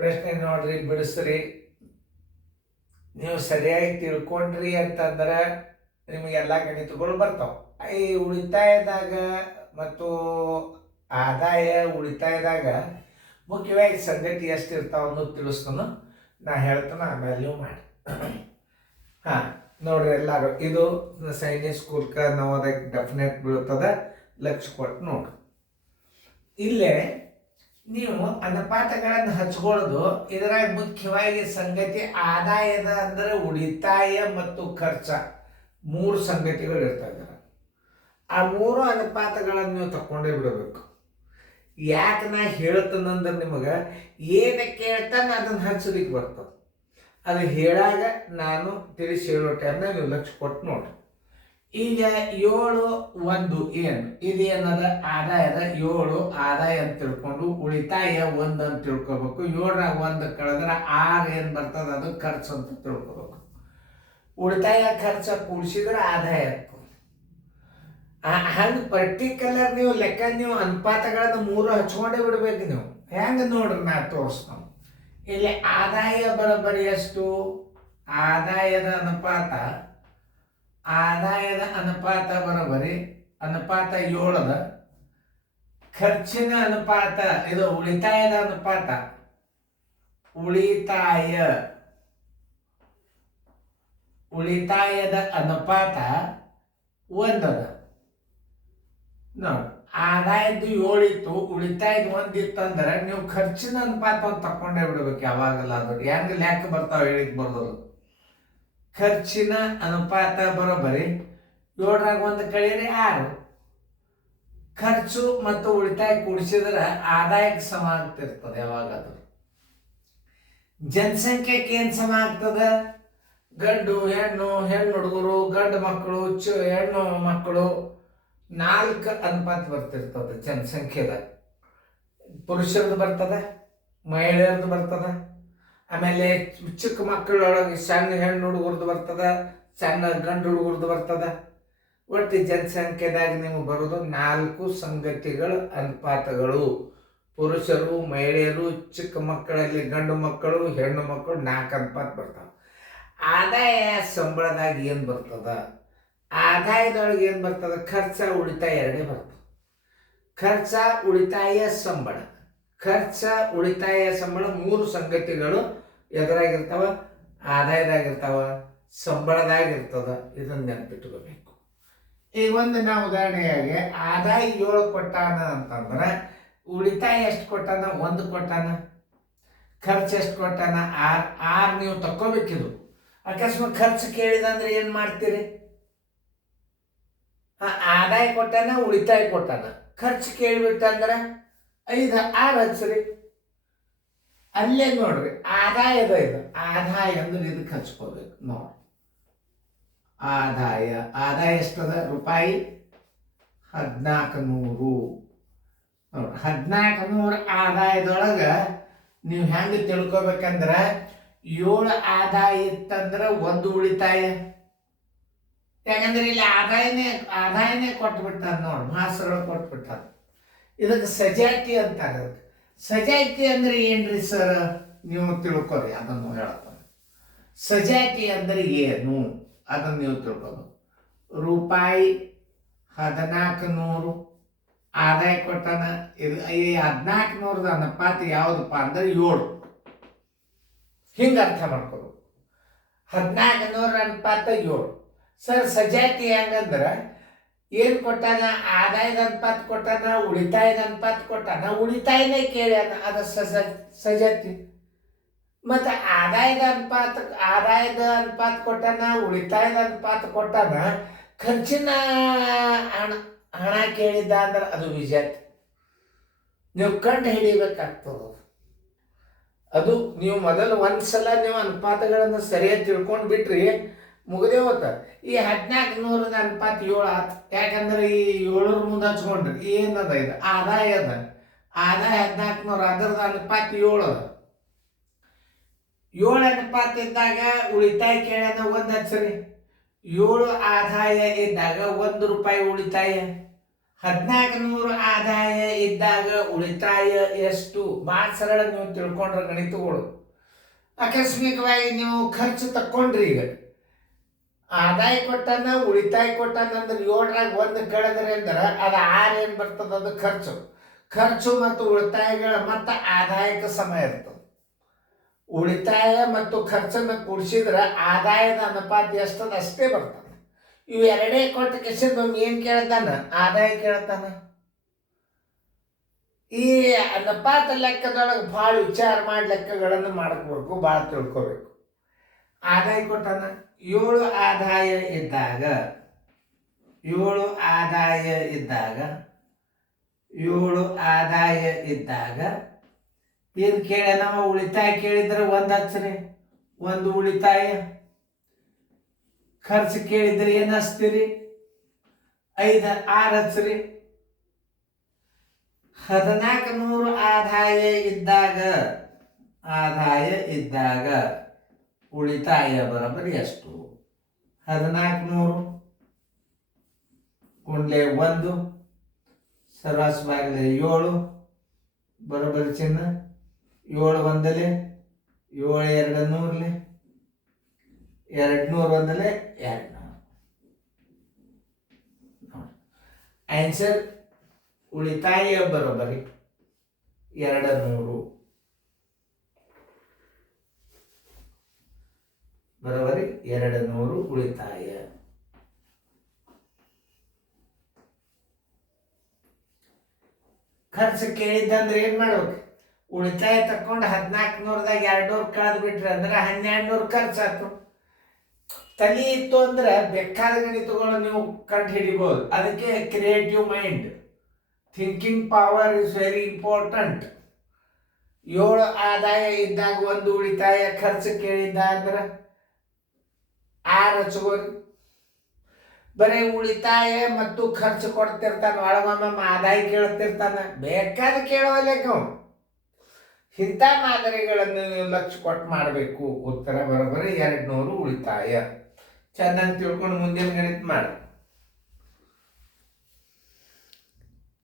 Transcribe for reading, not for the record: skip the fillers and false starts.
ಪ್ರಶ್ನೆ ನೋಡ್ರಿ, ಬಿಡಿಸ್ರಿ. ನೀವು ಸರಿಯಾಗಿ ತಿಳ್ಕೊಂಡ್ರಿ ಅಂತಂದ್ರೆ ನಿಮಗೆಲ್ಲ ಗಣಿತಗಳು ಬರ್ತಾವ. ಈ ಉಳಿತಾಯದಾಗ ಮತ್ತು ಆದಾಯ ಉಳಿತಾಯದಾಗ ಮುಖ್ಯವಾಗಿ ಸಂಗತಿ ಎಷ್ಟು ಇರ್ತಾವ ಅನ್ನೋದು ತಿಳಿಸ್ತಾನು. ನಾ ಹೇಳ್ತಾನೆ, ಆಮೇಲೆ ನೀವು ಮಾಡಿ. ಹಾಂ ನೋಡ್ರಿ ಎಲ್ಲರೂ, ಇದು ಸೈನಿಕ್ ಸ್ಕೂಲ್ಕ ನಾವು ಅದಕ್ಕೆ ಡೆಫಿನೆಟ್ ಬೀಳ್ತದೆ. ಲಕ್ಷ ಕೊಟ್ಟು ನೋಡ್ರಿ. ಇಲ್ಲೇ ನೀವು ಅನುಪಾತಗಳನ್ನು ಹಚ್ಕೊಳ್ಳೋದು. ಇದರಾಗ ಮುಖ್ಯವಾಗಿ ಸಂಗತಿ ಆದಾಯದ ಅಂದರೆ ಉಳಿತಾಯ ಮತ್ತು ಖರ್ಚ, 3 ಸಂಗತಿಗಳು ಇರ್ತವೆ. ಆ 3 ಅನುಪಾತಗಳನ್ನು ನೀವು ತಗೊಂಡೇ ಬಿಡಬೇಕು. ಯಾಕೆ ನಾ ಹೇಳ್ತಾನಂದ್ರೆ ನಿಮಗೆ ಏನು ಕೇಳ್ತಾನೆ ಅದನ್ನು ಹಚ್ಚಲಿಕ್ಕೆ ಬರ್ತದೆ. ಅದು ಹೇಳಾಗ ನಾನು ತಿಳಿಸಿ ಹೇಳೋ ಟೈಮ್ನಾಗ ನೀವು ಲಕ್ಷ ಕೊಟ್ಟು ನೋಡ್ರಿ. ಈಗ 7 1 ಏನು ಇದೇನದ ಆದಾಯದ 7 ಆದಾಯ ಅಂತ ತಿಳ್ಕೊಂಡು ಉಳಿತಾಯ 1 ಅಂತ ತಿಳ್ಕೊಬೇಕು. 7ರಾಗ 1 ಕಳೆದ್ರೆ 6 ಏನು ಬರ್ತದೆ ಅದು ಖರ್ಚು ಅಂತ ತಿಳ್ಕೊಬೇಕು. ಉಳಿತಾಯ ಖರ್ಚ ಕೂಡಿಸಿದ್ರೆ ಆದಾಯ ಆಗ್ತದೆ. ಹಂಗೆ ಪರ್ಟಿಕ್ಯುಲರ್ ನೀವು ಲೆಕ್ಕ ನೀವು ಅನುಪಾತಗಳನ್ನು 3 ಹಚ್ಕೊಂಡೇ ಬಿಡ್ಬೇಕು. ನೀವು ಹೆಂಗೆ ನೋಡ್ರಿ, ನಾ ತೋರಿಸ್ತಾನೆ. ಇಲ್ಲಿ ಆದಾಯ ಬರೋಬ್ಬರಿ ಎಷ್ಟು? ಆದಾಯದ ಅನುಪಾತ ಬರೋಬ್ಬರಿ ಅನುಪಾತ 7. ಖರ್ಚಿನ ಅನುಪಾತ ಇದು ಉಳಿತಾಯದ ಅನುಪಾತ. ಉಳಿತಾಯದ ಅನುಪಾತ 1 ಅದ ನೋಡಿ. ಆದಾಯದ್ದು 7 ಇತ್ತು, ಉಳಿತಾಯದ 1 ಇತ್ತಂದ್ರೆ ನೀವು ಖರ್ಚಿನ ಅನುಪಾತ ತಕೊಂಡೇ ಬಿಡ್ಬೇಕು ಯಾವಾಗಲ್ಲ. ಅದು ಹೆಂಗೆ ಲೆಕ್ಕ ಬರ್ತಾವ ಹೇಳಿಕ್ ಬರ್ದೋದು. ಖರ್ಚಿನ ಅನುಪಾತ ಬರೋಬ್ಬರಿ 7ರಾಗ 1 ಕಳೀರಿ 6. ಖರ್ಚು ಮತ್ತು ಉಳಿತಾಯ ಕೂಡಿಸಿದ್ರೆ ಆದಾಯಕ್ಕೆ ಸಮ ಆಗ್ತಿರ್ತದೆ ಯಾವಾಗಾದ್ರೂ. ಜನಸಂಖ್ಯೆಗೆ ಏನು ಸಮ ಆಗ್ತದೆ? ಗಂಡು ಹೆಣ್ಣು, ಹೆಣ್ಣು ಹುಡುಗರು, ಗಂಡು ಮಕ್ಕಳು, ಹೆಣ್ಣು ಮಕ್ಕಳು 4 ಅನುಪಾತ ಬರ್ತಿರ್ತದೆ ಜನಸಂಖ್ಯೆದಾಗ. ಪುರುಷರದ್ದು ಬರ್ತದೆ, ಮಹಿಳೆಯರದ್ದು ಬರ್ತದೆ, ಆಮೇಲೆ ಚಿಕ್ಕ ಮಕ್ಕಳೊಳಗೆ ಸಣ್ಣ ಹೆಣ್ಣು ಹುಡುಗರದ್ದು ಬರ್ತದೆ, ಸಣ್ಣ ಗಂಡು ಹುಡುಗರದ್ದು ಬರ್ತದೆ. ಒಟ್ಟು ಜನಸಂಖ್ಯೆದಾಗ ನಿಮಗೆ ಬರೋದು 4 ಸಂಗತಿಗಳು ಅನುಪಾತಗಳು. ಪುರುಷರು, ಮಹಿಳೆಯರು, ಚಿಕ್ಕ ಮಕ್ಕಳಲ್ಲಿ ಗಂಡು ಮಕ್ಕಳು, ಹೆಣ್ಣು ಮಕ್ಕಳು 4 ಅನುಪಾತ ಬರ್ತಾವೆ. ಆದಾಯ ಸಂಬಳದಾಗ ಏನು ಬರ್ತದ? ಆದಾಯದೊಳಗೆ ಏನು ಬರ್ತದೆ? ಖರ್ಚ ಉಳಿತಾಯ 2 ಬರ್ತದೆ. ಖರ್ಚ ಉಳಿತಾಯ ಸಂಬಳ. ಖರ್ಚ ಉಳಿತಾಯ ಸಂಬಳ 3 ಸಂಗತಿಗಳು ಎದುರಾಗಿರ್ತಾವ? ಆದಾಯದಾಗಿರ್ತಾವ, ಸಂಬಳದಾಗಿರ್ತದ. ಇದನ್ನ ನೆನಪಿಟ್ಕೋಬೇಕು. ಈಗ ಒಂದು ನಾವು ಉದಾಹರಣೆಯಾಗಿ ಆದಾಯ 7 ಕೊಟ್ಟಾನ ಅಂತಂದ್ರೆ ಉಳಿತಾಯ ಎಷ್ಟು ಕೊಟ್ಟಾನ? 1 ಕೊಟ್ಟಾನ. ಖರ್ಚು ಎಷ್ಟು ಕೊಟ್ಟಾನ? 6 ನೀವು ತಕ್ಕೋಬೇಕಿದು. ಅಕಸ್ಮಾತ್ ಖರ್ಚು ಕೇಳಿದಂದ್ರೆ ಏನು ಮಾಡ್ತೀರಿ? ಆದಾಯ ಕೊಟ್ಟಾನ, ಉಳಿತಾಯ ಕೊಟ್ಟಾನ, ಖರ್ಚು ಕೇಳಿಬಿಟ್ಟಂದ್ರೆ 5 6 ಹಚ್ಚ್ರಿ. ಅಲ್ಲೇ ನೋಡ್ರಿ ಆದಾಯದ ಇದು ಆದಾಯ ಅಂದ್ರೆ ಇದಕ್ಕೆ ಹಚ್ಕೋಬೇಕು ನೋಡ್ರಿ. ಆದಾಯ ಎಷ್ಟದ? ರೂಪಾಯಿ 1400 ನೋಡ್ರಿ. 1400 ಆದಾಯದೊಳಗೆ ನೀವು ಹೆಂಗೆ ತಿಳ್ಕೊಬೇಕಂದ್ರೆ 7 ಆದಾಯ ಇತ್ತಂದ್ರೆ 1 ಉಳಿತಾಯ. ಯಾಕಂದ್ರೆ ಇಲ್ಲಿ ಆದಾಯನೇ ಕೊಟ್ಬಿಟ್ಟಾರ ನೋಡಿ, ಮಾಸಗಳು ಕೊಟ್ಬಿಟ್ಟಾರ. ಇದಕ್ಕೆ ಸಜಾತಿ ಅಂತಾರೆ. ಸಜಾತಿ ಅಂದ್ರೆ ಏನ್ರಿ ಸರ್? ನೀವು ತಿಳ್ಕೊರಿ, ಅದನ್ನು ಹೇಳ್ತಾನೆ. ಸಜಾತಿ ಅಂದ್ರೆ ಏನು ಅದನ್ನು ನೀವು ತಿಳ್ಕೊಬೇಕು. ರೂಪಾಯಿ 1400 ಆದಾಯ ಕೊಟ್ಟಾನ. ಇದು ಈ 1400ದ ಅನುಪಾತ ಯಾವುದಪ್ಪ ಅಂದ್ರೆ 7. ಹಿಂಗೆ ಅರ್ಥ ಮಾಡ್ಕೋಬೇಕು. 1400 ಅನುಪಾತ 7. ಸರ್ ಸಜಾತಿ ಹೆಂಗಂದ್ರೆ ಏನು ಕೊಟ್ಟಾನ? ಆದಾಯದ ಅನುಪಾತ ಕೊಟ್ಟಾನ, ಉಳಿತಾಯದ ಅನುಪಾತ ಕೊಟ್ಟಾನ, ಉಳಿತಾಯನೇ ಕೇಳ್ಯಾನ, ಅದು ಸಜಾತಿ. ಮತ್ತು ಆದಾಯದ ಅನುಪಾತ ಕೊಟ್ಟಾನ, ಉಳಿತಾಯದ ಅನುಪಾತ ಕೊಟ್ಟಾನ, ಖರ್ಚಿನ ಹಣ ಕೇಳಿದ್ದ ಅಂದ್ರೆ ಅದು ವಿಜಾತಿ. ನೀವು ಕಂಡು ಹಿಡಿಬೇಕಾಗ್ತದೆ. ಅದು ನೀವು ಮೊದಲು ಒಂದ್ಸಲ ನೀವು ಅನುಪಾತಗಳನ್ನು ಸರಿಯಾಗಿ ತಿಳ್ಕೊಂಡು ಬಿಟ್ರಿ, ಮುಗದೆ ಹೋತ. ಈ 1400ದ ಅನುಪಾತ 7 ಆತು. ಯಾಕಂದ್ರೆ ಈ 7ರ ಮುಂದೆ ಹಚ್ಕೊಂಡ್ರಿ ಏನದ? ಇದು ಆದಾಯ ಅದ. ಆದಾಯ 1400, ಅದರದ ಅನುಪಾತ 7 ಅದ. 7 ಅನುಪಾತ ಇದ್ದಾಗ ಉಳಿತಾಯ ಕೇಳ್ಯಾನ 1 ಹಚ್ಚ್ರಿ. 7 ಆದಾಯ ಇದ್ದಾಗ 1 ರೂಪಾಯಿ ಉಳಿತಾಯ. 1400 ಆದಾಯ ಇದ್ದಾಗ ಉಳಿತಾಯ ಎಷ್ಟು? ಭಾಳ ಸರಳ ನೀವು ತಿಳ್ಕೊಂಡ್ರೆ ಗಣಿತಗಳು. ಆಕಸ್ಮಿಕವಾಗಿ ನೀವು ಖರ್ಚು ತಕ್ಕೊಂಡ್ರಿ, ಈಗ ಆದಾಯ ಕೊಟ್ಟಾನ ಉಳಿತಾಯ ಕೊಟ್ಟಾನ ಅಂದ್ರೆ 7ರಾಗ 1 ಕಳೆದ್ರೆ ಅಂದ್ರೆ ಅದು 6 ಏನು ಬರ್ತದೆ, ಅದು ಖರ್ಚು. ಖರ್ಚು ಮತ್ತು ಉಳಿತಾಯಗಳ ಮತ್ತು ಆದಾಯಕ್ಕೆ ಸಮ ಇರ್ತದೆ. ಉಳಿತಾಯ ಮತ್ತು ಖರ್ಚನ್ನು ಕೂಡಿಸಿದ್ರೆ ಆದಾಯದ ಅನುಪಾತ ಎಷ್ಟದ ಅಷ್ಟೇ ಬರ್ತದೆ. ಇವು ಎರಡೇ ಕೊಟ್ಟ ಕೆಸಿಂದ ಏನು ಕೇಳ್ತಾನ? ಆದಾಯ ಕೇಳ್ತಾನ. ಈ ಅನುಪಾತ ಲೆಕ್ಕದೊಳಗೆ ಭಾಳ ವಿಚಾರ ಮಾಡಿ ಲೆಕ್ಕಗಳನ್ನು ಮಾಡ್ಕೋಬೇಕು, ಭಾಳ ತಿಳ್ಕೋಬೇಕು. ಆದಾಯ ಕೊಟ್ಟಾನ 7 ಆದಾಯ ಇದ್ದಾಗ 7 ಆದಾಯ ಇದ್ದಾಗ 7 ಆದಾಯ ಇದ್ದಾಗ ಏನು ಕೇಳ? ನಾವು ಉಳಿತಾಯ ಕೇಳಿದ್ರೆ 1 ಹಚ್ಚ್ರಿ, 1 ಉಳಿತಾಯ. ಖರ್ಚು ಕೇಳಿದ್ರೆ ಏನು ಹಚ್ತೀರಿ? 5 6 ಹಚ್ಚ್ರಿ. 1400 ಆದಾಯ ಇದ್ದಾಗ ಉಳಿತಾಯ ಬರೋಬ್ಬರಿ ಎಷ್ಟು? 1400 ಗುಂಡ್ಲೆ 1 ಸರ್ವಾಸ ಬಾಗಿಲೆ 7 ಬರೋಬ್ಬರಿ ಚಿನ್ನ. 7 ಒಂದಲೆ 7 2 100ಲೆ 200 ಒಂದಲೆ 200. ಆನ್ಸರ್ ಉಳಿತಾಯ ಬರೋಬ್ಬರಿ 200. ಬರೋಬ್ಬರಿ 200 ಉಳಿತಾಯ. ಖರ್ಚು ಕೇಳಿದ್ದಂದ್ರೆ ಏನ್ ಮಾಡ್ಬೇಕು? ಉಳಿತಾಯ ತಕೊಂಡು 1400ದಾಗ 200 ಕಳೆದು ಬಿಟ್ರೆ ಅಂದ್ರೆ 1200 ಖರ್ಚಾಯ್ತು. ತಲೆ ಇತ್ತು ಅಂದ್ರೆ ಬೇಕಾದ ಗಣಿತಗಳು ನೀವು ಕಂಡು ಹಿಡಿಬಹುದು. ಅದಕ್ಕೆ creative mind, thinking power is very important. 7 ಆದಾಯ ಇದ್ದಾಗ 1 ಉಳಿತಾಯ, ಖರ್ಚು ಕೇಳಿದ್ದ ಅಂದ್ರೆ 6 ಹಚ್ಕೋರಿ. ಬರೀ ಉಳಿತಾಯ ಮತ್ತು ಖರ್ಚು ಕೊಡ್ತಿರ್ತಾನ, ಒಳಗೊಮ್ಮೆ ಆದಾಯ ಕೇಳ್ತಿರ್ತಾನ, ಬೇಕಾದ ಕೇಳೋಲ್ಲೇಕ. ಇಂಥ ಮಾದರಿಗಳನ್ನು ನೀವು ಲಕ್ಷ್ಯ ಕೊಟ್ಟು ಮಾಡಬೇಕು. ಉತ್ತರ ಬರೋಬ್ಬರಿ 200 ಉಳಿತಾಯ. ಚೆನ್ನಾಗಿ ತಿಳ್ಕೊಂಡು ಮುಂದಿನ ಗಣಿತ ಮಾಡಿ.